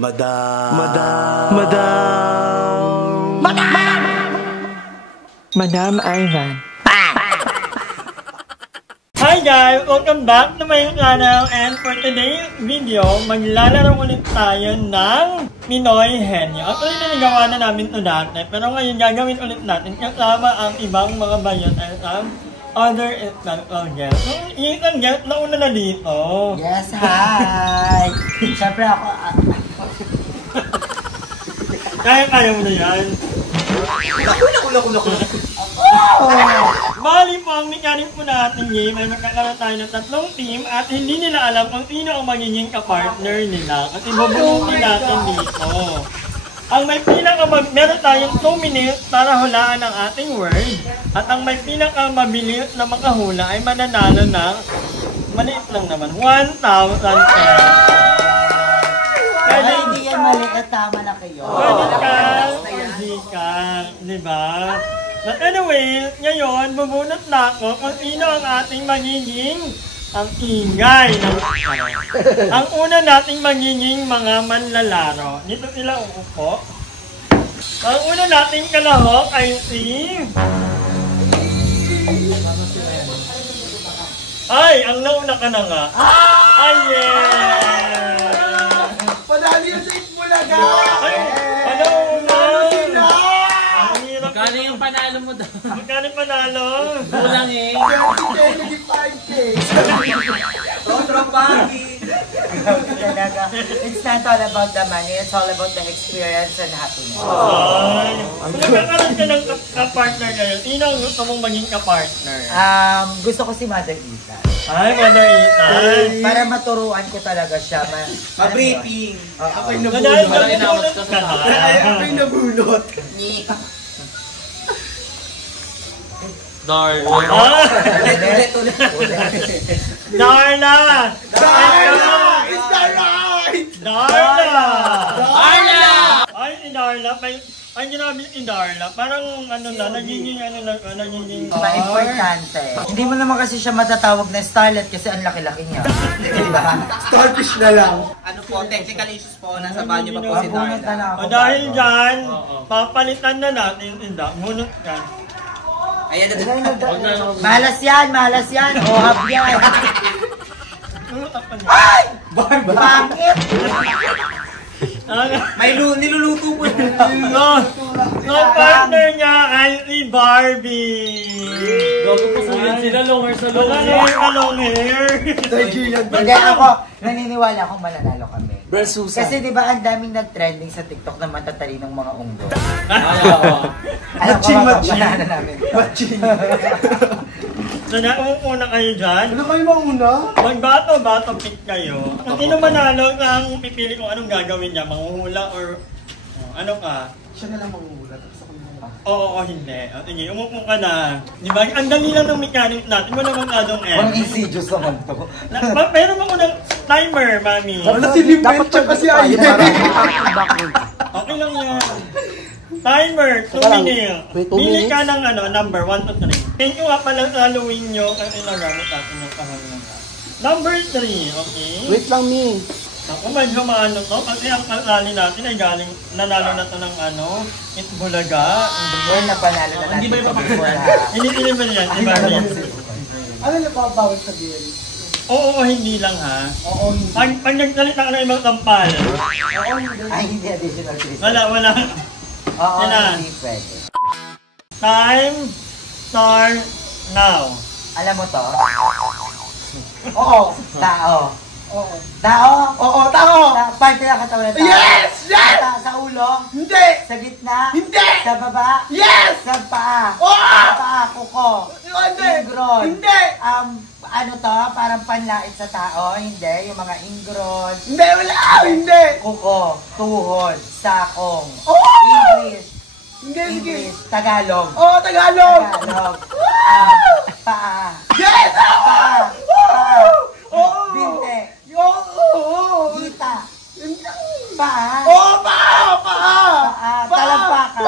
Madam. Madam Ivan. Hi guys! Welcome back to my channel, and for today's video, maglalaro ulit tayo ng Pinoy Henyo. Actually, niligawa na namin ito dati, pero ngayon gagawin ulit natin kasama ang ibang mga bayot at ang other special guests. Yung isang guest na una na dito. Yes, hi! Siyempre ako... Kaya mo na yan. Naku. Bali po, ang mechanic po natin game ay magkakaroon tayo ng tatlong team at hindi nila alam kung sino ang magiging kapartner nila kasi bubunutin natin dito. Ang may meron tayong 2 minutes para hulaan ang ating word at ang may pinakamabilis na makahula ay mananalo ng maliit lang naman, 1,000 pesos. Pwede hindi yan maliit, tama na kayo. Pwede ka, hindi ka, diba? But anyway, ngayon, bubunot na ako kung sino ang ating magiging ang ingay. Ang una nating magiging mga manlalaro. Dito sila uupo. Ang una nating kalahok ay si... Ay, ang nauna ka na nga. Ay, yeah! Padali na sa Itbulaga! Ay, ano una? Magkano yung panalo mo daw? Magkano yung panalo? Kulang eh. 25K! Talaga. It's not all about the money, it's all about the experience and happiness. Ay, kung nagkakaroon ka ng kapartner kayo, sino ang gusto mong maging kapartner? Gusto ko si Mother Ita. Ay, Mother Ethan. Para maturuan ko talaga siya. Ma-briefing! Ako'y So, dahil nabulot! nabunot ka na. Ako'y nabulot! Darn. Ah! Ulit. Darla! Is that right? Darla! Darla! Ay, si Darla. Ay, ginabi si Darla. Parang nagiging Importante. Hindi mo naman kasi siya matatawag na starlet kasi ang laki-laki niya. Diba? Starfish na lang! Ano po, technical issues po, nasa banyo pa po si Bunot na Darla. lang ako. O dahil dyan, papalitan na natin si Darla. Bunot ka. Ayan na Malas yan. Ohab yan. Bunot ka niya. Ay! Pangit! May niluluto po. So, partner niya ay si Barbie. Gago po sa yun sila, longer sa Wala na longer. yung long hair. Nigerian ba? Hindi ako, naniniwala akong mananalo kami. Versus Kasi di ba ang daming nag-trending sa TikTok na matatalinong mga unggo. Alam ko Matching. mapapanahan namin. Matching! So, naumuna kayo dyan. Ano kayo mauna? Magbato-bato pick kayo. Kung sino manalo, ang pipili kung anong gagawin niya. Manguhula or ano ka? Siya na lang mangulat. Tapos ako naman. Oo o hindi. O, sige, umupo ka na. Di ba? Ang dali lang ng mechanic natin. Wala mang adong Ang insidious naman to. Meron mo unang timer, mami. Wala si Limbet siya kasi ay. Okay lang yan. Timer, 2 minutes. Bili ka ng number 1 to 3. Thank you nga pala sa Halloween nyo kasi nagamit natin yung kahanglan. Number 3, okay? Wait lang, Mi. Ako medyo maano to kasi ang kalali natin ay galing nanalo na to ng Itbulaga. Well, napanalo na natin ito before ha. Hindi ba yan? Di ba yan? Ano na bawal sabihin? Oo, hindi lang ha. Oo, hindi. Pag nagsalita ka ng ibang tampal. Ay, hindi additional 3. Wala. Oo, Yan na. hindi pwede. Time, start, now. Alam mo to? Oo, tao. Oo. Tao? Oo, tao! Parte ng katawan ng tao. Yes! Yes! Sa ulo? Hindi! Sa gitna? Hindi! Sa baba? Yes! Sa paa? Oo! Sa paa, kuko? Hindi! Ingron? Hindi! Ano to? Parang panlait sa tao? Hindi. Yung mga ingron? Hindi! Wala! Hindi! Kuko? Tuhod? Sakong? Oo! English? Hindi! Sige! English? Tagalog? Oo, Tagalog! Tagalog? Paa? Yes! Paa? Paa? Oo! Binte? Oo! Gita? Paa? Oo! Paa! Paa! Paa? Talampakan?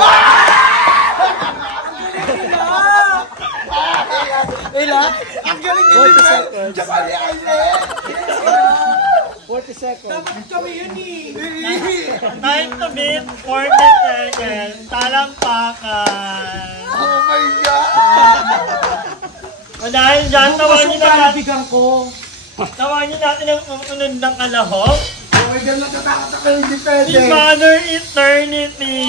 Ang galing ni Limbet! Japan yan eh! 40 seconds. Kami yun eh! Time to beat 40 seconds. Talampakan. Oh my God! O dahil dyan, tawagin natin ang sumunod ng kalahok. Oh my God, natatakot ako hindi Si pwede. Mother Eternity.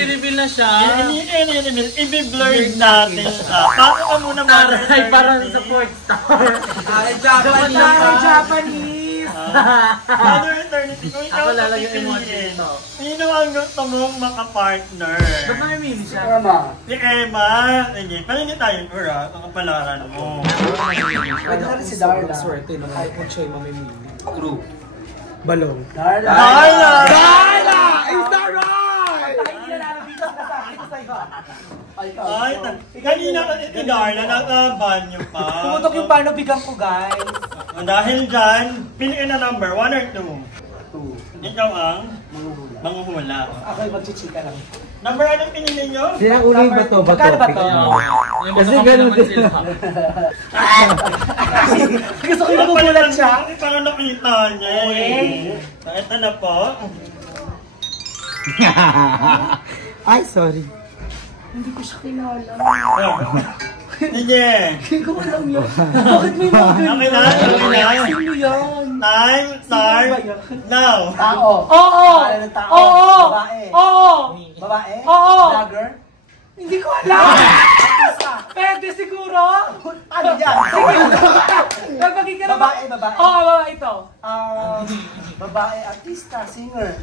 I-reveal na siya. I-blurred natin siya. Paano ka muna Mother Eternity? Parang sa fourth star. Japanese! Mother Eternity, kung ikaw Ako lalagyan yung emoji pipiliin, dito. sino ang gusto mong makapartner? Ba't namimili siya? Tama. Si Emma. Sige, palinit tayo, Ura. Ang kapalaran mo. Pwede na rin si Darla. Swerte naman. Ay, kung siya'y mamimili. Crew. Balong. Darla! Darla! Darla! Is that right? Ay, kanina kasi si Darla, nakabanyo pa. Pumutok yung paano bigang ko, guys. Dahil dyan, piliin na number, 1 or 2? Ikaw ang manghuhula. Ako yung magchichika lang. Number anong pinili nyo? Sila ulo yung bato. Magkano ba to? Kasi ganun sila. Gusto ko yung nagugulat siya. Kasi parang nakita niya eh. Ito na po. Ay, sorry. Sige. Hindi ko alam yun. Bakit may mga ganyan? Okay na? Sino yan? Time, start, now. Tao. Oo! Pangalan ng tao. Oo! Babae. Oo! Babae? Oo! Vlogger? Hindi ko alam! Pwede siguro! Ano yan? Nagpagin ka naman. Babae, babae. Oo, babae ito. Babae, artista, singer.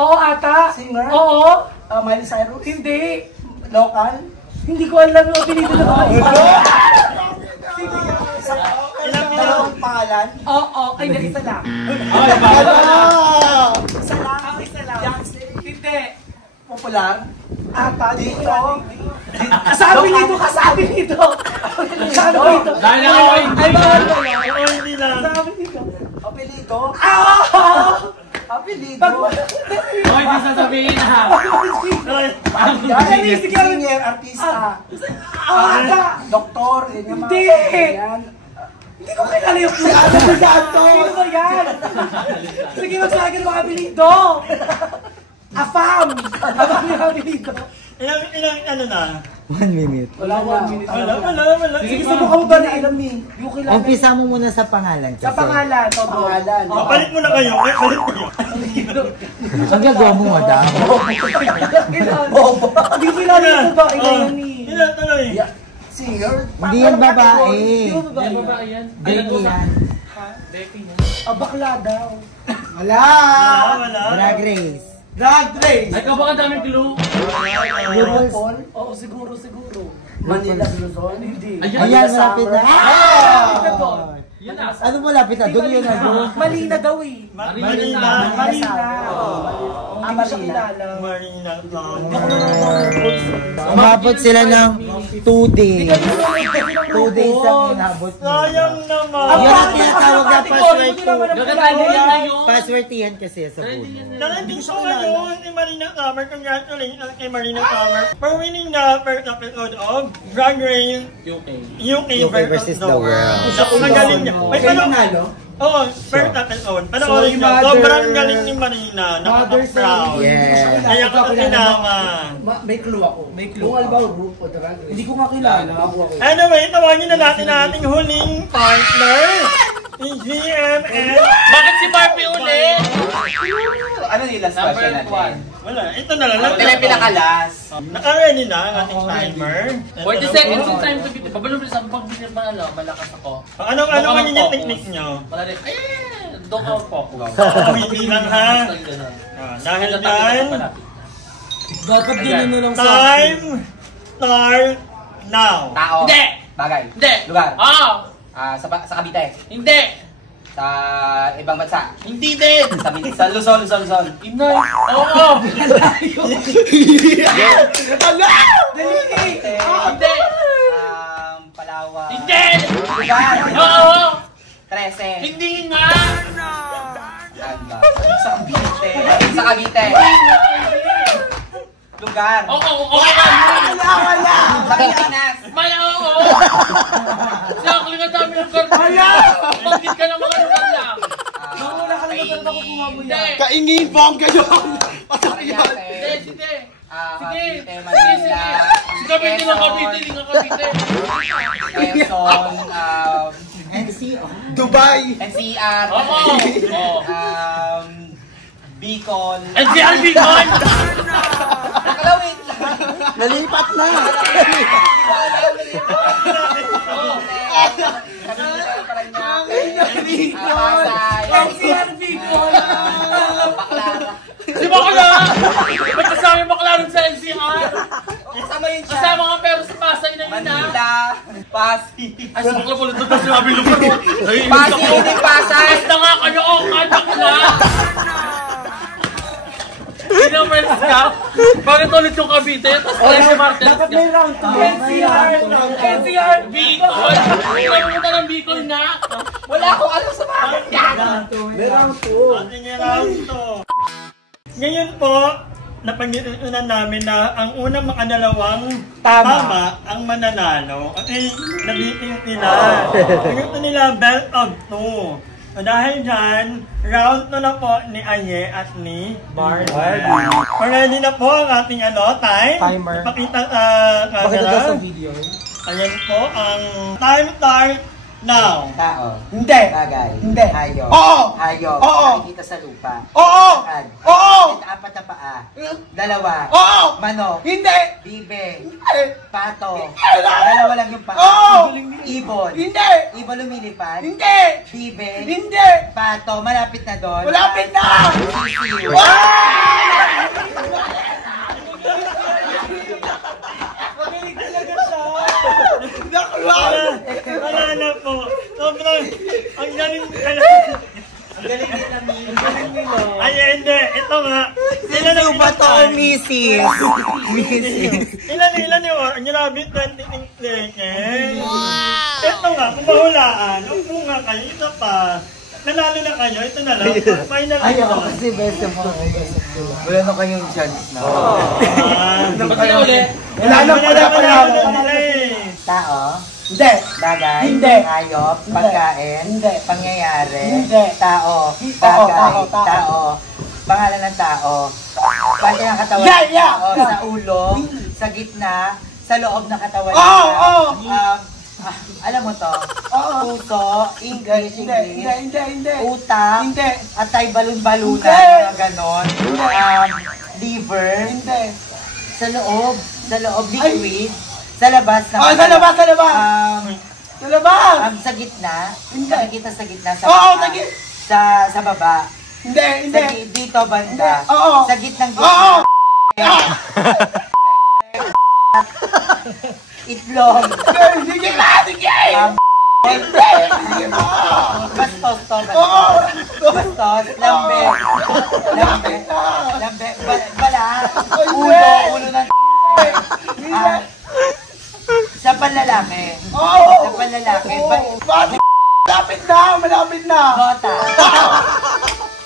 Oo, ata. Singer? Oo. Miley Cyrus? Hindi. Local? Hindi ko alam yung pinito na babae. Dalawang pangalan? Oo, ay isa lang. Isa lang? Isa lang. Beyonce? Hindi. Popular? Ata, dito? Kasabi nito, kasabi nito. Kasabi nito. Dahil ako Ay, bawal ba yan? Oo, hindi lang. Kasabi nito. Apelido? Apelido? Oh, hindi sasabihin ha. Singer, artista. Doktor, yun yung mga... Hindi. Yan. Hindi ko kilala yung plano. Sino ba yan? Sige, magsabi ng mga apelido. Afam. Afam yung apelido. Ilang ano na? 1 minute. Wala 1 minute. Wala. Sige, subukan mo ba na alam ni? Yung kilala. Umpisa mo muna sa pangalan. Sa pangalan. Pangalan. Palit mo na kayo. Palit mo. Ang gagawa mo, madam. Hindi ko kilala yung babae na yun eh. Ilan tuloy? Singer? Hindi yan babae. Hindi mo Ay, babae. babae yan. Becky yan. Becky yan. Bakla daw. Wala! Wala. Drag race. Drag race! Ay, kabaka daming clue. Paul? Oo, siguro. Manila, Luzon? Hindi. Ayan, malapit na. Yan na. Ano malapit na? Doon yun na doon. Malina daw eh. Marina. Malina. Marina. Malina. Umabot sila ng 2 days. 2 days ang inabot nila. Sayang naman. Yan ang tinatawag na Gagawin yun. passwortihan kasi sa bulo. Narating ko ngayon si Marina Summer. Congratulations kay Marina Summer for winning the first episode of Drag Race UK versus the World. Ang galing niya. May panalo? Oo, first episode. Panoorin niyo. Sobrang galing ni Marina. Nakaka-proud. Yeah. Kaya ko ito sinama. May clue ako. May clue. Kung albaw, group o drag race. Hindi ko makilala. Anyway, tawagin na natin ating huling partner. Si GMS. Bakit si Barbie ulit? Ano yung last Number question natin? 1. Wala, ito na lang. Kailan pinakalas? Naka-ready na ang ating timer. 40 seconds yung time to beat. Pabalubin sa pag-beat ba alam, malakas ako. Anong magiging technique nyo? Malalik. Doon ka focus. Hindi lang ha. Dahil dyan, Dapat ganun na lang sa time start now. Tao. Hindi! Bagay. Hindi! Lugar. Oo! Sa Cavite. Hindi! Sa ibang bansa. Hindi din! Sa Luzon. Inay! Oo! Hindi! Palawan. Hindi! Lugar. Oo! 13. Hindi nga! Sa Cavite. Lugar. Oo! Okay ka! Sa Pilipinas. Maya! Oo! Sa akling ang dami ng lugar. Maya! Bakit ka ng mga lugar lang? Wala ka naman ba't ako pumabuya? Kaingin po ang kayo! Patak yun! Hindi, sige. Sige. Cavite, Manila, Si Cavite lang Cavite, hindi ka Cavite. Quezon, Dubai! NCR, Bicol. NCR Bicol! Nakalawin lang. Nalipat na! NCR Bicol! Si Bakla! Ba't kasama yung Bakla rin sa NCR? Kasama yun siya. Kasama nga pero sa Pasay na yun Manila, Pasig. Ay, sa Bakla pala doon na sinabi yung paro. Pasig, hindi Pasay. Basta nga kayo, Bakla! Ilang friends ka? Bakit ulit yung Cavite? Tapos si Martin Dapat may round 2. NCR! Bicol! Napunta ng Bicol na! Wala akong alam sa mga yan. May round 2. Ating round to. Ngayon po, napag-iunan namin na ang unang makadalawang tama ang mananalo. Kasi nabitin nila. Gusto nila belt of 2. So dahil dyan, round 2 na po ni Aye at ni Barbie. Ready na po ang ating Timer. Ipakita Pakita daw camera. sa video. Ayan po ang time start now. Tao. Hindi! Bagay. Hindi. Hayop. Oo! Hayop. Oo. Nakikita sa lupa. Oo! Lakad. Oo! May apat na paa. Dalawa. Oo! Manok. Hindi! Bibe. Hindi! Pato. Hindi! Dalawa lang yung paa. Oo! Ibon. Hindi! Ibon lumilipad. Hindi! Bibe. Hindi! Pato. Malapit na doon. Malapit na! Sisiw. Wala na po. Sobrang, ang galing Ay, hindi. Ito nga. Ilan ang Ba to, Mrs. Mrs. Ilan yung grabe 20 seconds. Ito nga, kung mahulaan, upo nga kayo, ito pa. Nanalo na kayo, ito na lang. Final Ayaw ito. kasi best of all. Wala na kayong chance na. Ba't na ulit? Wala na. Tao. Hindi! Bagay. Hindi. Hayop. Pagkain. Hindi. Pangyayari. Hindi. Tao. Oo, Bagay. tao. Tao. Pangalan ng tao. Parte ng katawan Yeah, ng yeah. tao. Sa ulo. Sa gitna. Sa loob ng katawan ng Oo, tao. oo. Alam mo to? Oo. Puso. English. English. Hindi. Utak. Hindi. At tayo balon-balunan. Hindi. Mga ganon. Liver. Hindi. Sa loob. Sa loob. Liquid. Sa labas. Oh, sa labas, sa labas! Sa labas! Sa gitna. Hindi. Nakikita sa gitna. Sa Oo, baba. Sa baba. Hindi, Sa hindi. dito banda. Hindi. Oo. Sa gitnang Oo! Itlog. Sige na! Sige! Bastos to. Oo! Bastos. Lambe. Lambe. Lambe. Balat. Hindi. Ulo ng sa panlalaki. Oo! Sa panlalaki. Bakit? Malapit na! Malapit na! Bota.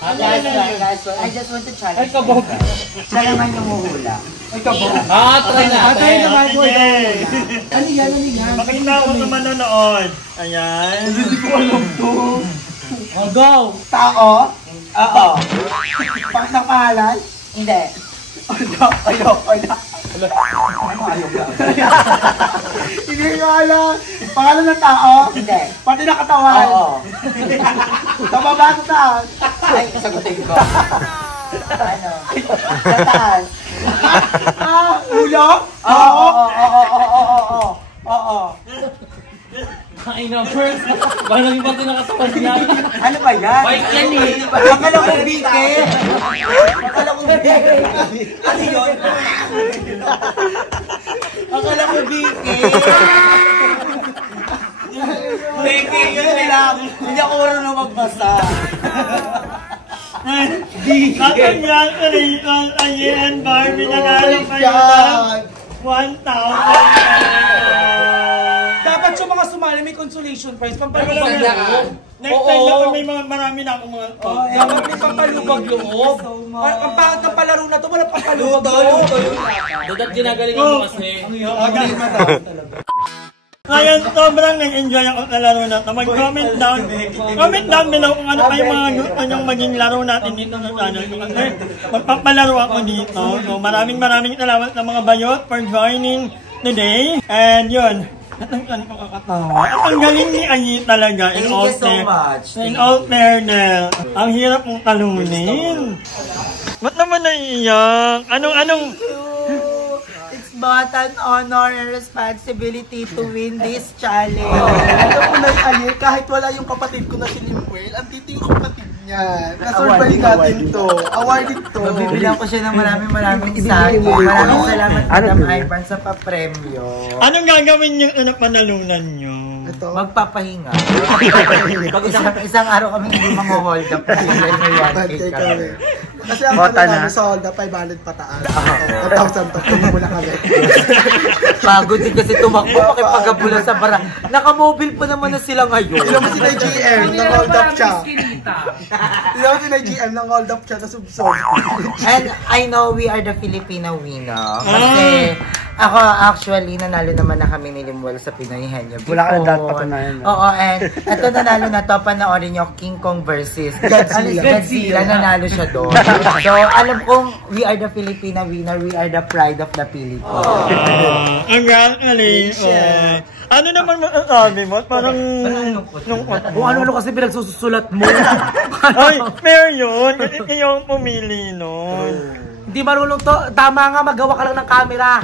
Last one. I just want to challenge. Ay, kabog. Siya naman yung huhula. Try na. Atay naman po. Sige. Ano yan? Ano yan? Pakita ko sa manonood. Ayan. Hindi ko alam to. Oh, go! Tao? Oo. Ng pangalan? Hindi. Ayok. Hindi ko alam. Pangalan ng tao? Hindi. Pati na katawan? Oo. Sa baba sa taas? Ay, sagutin ko. Ano? Sa taas. Ulo? Oo. Ay na, first. Baka naging pati nakatawan niya. Ano ba yan? Bike yan eh. Akala ko bike. Akala ko bike. Ano yun? Akala ko bike. Bike yun nila. Hindi ako marunong magbasa. Kapag yan, Rachel, Ayen, Barbie, nanalo kayo ng 1,000. Dapat yung mga sumali may consolation prize. Pampalubag Next loob. time na kung may marami na akong mga... Dapat may pampalubag loob. Ang pangit ng palaro na to, wala pampalubag loob. Dadat ginagalingan mo kasi. Okay. Ngayon, sobrang nag-enjoy ako sa laro na ito. Mag-comment down below kung ano pa yung mga gusto nyong maging laro natin dito sa channel. Kasi magpapalaro ako dito. So, maraming salamat sa mga bayot for joining today. And yun, at ang galing ni Ayi talaga. Thank you so much. In all fairness, ang hirap mong talunin. Ba't naman naiiyak? Anong? It's both an honor and responsibility to win this challenge. Alam mo na yung kahit wala yung kapatid ko na si Limuel, ang titi yung kapatid niya. Na-survive natin to. Awarded to. Mabibilang ko siya ng maraming saging. Maraming salamat, Madam Ivan, sa papremyo. Anong gagawin niyo na panalunan niyo? Ito. Magpapahinga. Pag isang araw kami hindi mang-hold up. Kasi ang ano namin sa hold up, 500 pataas. 1,000 to. Kung muna kami. Pagod din kasi tumakbo makipagabulan sa bara. Naka-mobile pa naman na sila ngayon. Alam mo si GM, nang-hold up siya. Alam mo si GM, nang-hold up siya na subsog. And I know we are the Filipino winner. Kasi ako actually nanalo naman na kami ni Limuel sa Pinoy Henyo. Wala ka na dapat patunayan. Oo, and ito nanalo na to, panoorin nyo King Kong versus Godzilla. Nanalo siya doon. So alam kong we are the Filipino winner, we are the pride of the Philippines. Ang galing. Ano naman masasabi mo? Parang Kung ano kasi pinagsusulat mo. ay, fair yun. Kasi kayo ang pumili nun. Hindi marunong to. Tama nga, magawa ka lang ng camera.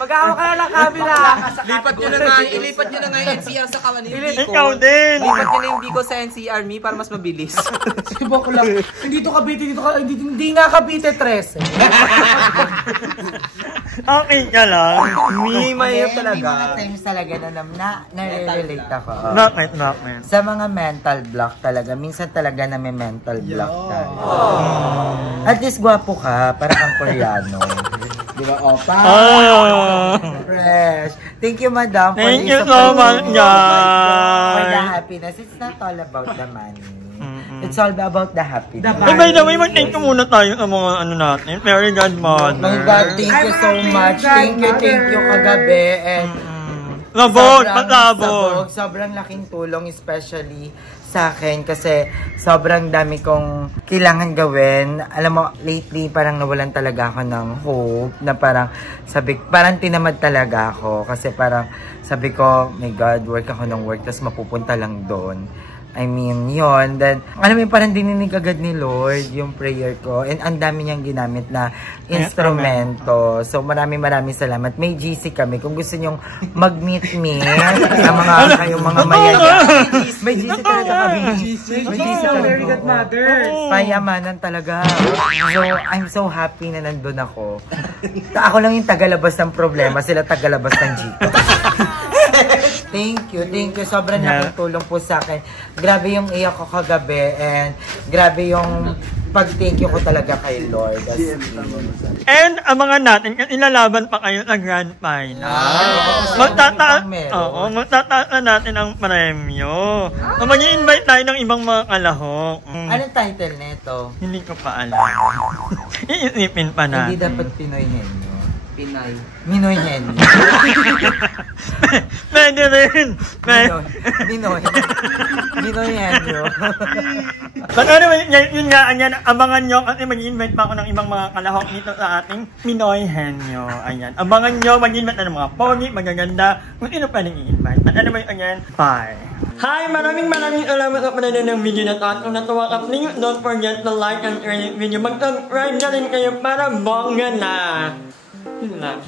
Magawa ka lang ng camera. Ilipat nyo na nga yung NCR sa kawan ni Biko. Ikaw din. Lipat nyo na yung Biko sa NCR me para mas mabilis. Sibok lang. Hindi to Cavite, hindi nga Cavite 13. Okay ka lang. May mga times talaga na nare-relate ako. Bakit? Sa mga mental block talaga. Minsan talaga na may mental block tayo. At least gwapo ka, para kang Koreano. Di ba, opa? Fresh. Thank you, madam. Thank you so much, for the guys. happiness. It's not all about the money. It's all about the happiness. By the way, mag-thank you muna tayo sa mga ano natin. Very godmother. My God, thank you so much. Thank you kagabi. And Sabog. Sobrang laking tulong, especially sa akin kasi sobrang dami kong kailangan gawin. Alam mo, lately parang nawalan talaga ako ng hope na parang parang tinamad talaga ako kasi parang sabi ko, my God, work ako ng work tapos mapupunta lang doon. I mean, yun. Then, alam mo, parang dininig agad ni Lord yung prayer ko. And ang dami niyang ginamit na instrumento. So, maraming salamat. May GC kami. Kung gusto niyong mag-meet me, kayong mga mayayaman. May GC talaga kami. May GC Very good mother. Payamanan talaga. So, I'm so happy na nandun ako. Ako lang yung tagalabas ng problema. Sila tagalabas ng Gito. Thank you. Sobrang laking tulong po sa akin. Grabe yung iyak ko kagabi and grabe yung pag-thank you ko talaga kay Lord. And abangan natin kasi ilalaban pa kayo sa Grand Final. Magtataas natin ang premyo. Mag-i-invite tayo ng ibang mga kalahok. Anong title nito? Hindi ko pa alam. Iisipin pa natin. Hindi dapat Pinoy Henyo. Minoy Henyo. Pwede rin. Minoy Henyo. But anyway, yun nga, abangan nyo kasi mag-invite pa ako ng ibang mga kalahok dito sa ating Pinoy Henyo. Ayan. Abangan nyo, mag-invite na ng mga pogi, magaganda, kung sino pwedeng i-invite. At anyway, again, bye! Hi! Maraming salamat sa panonood ng video na ito. At kung natuwa ka, please don't forget to like and share this video. Mag-subscribe na rin kayo para bongga na! Yun lang.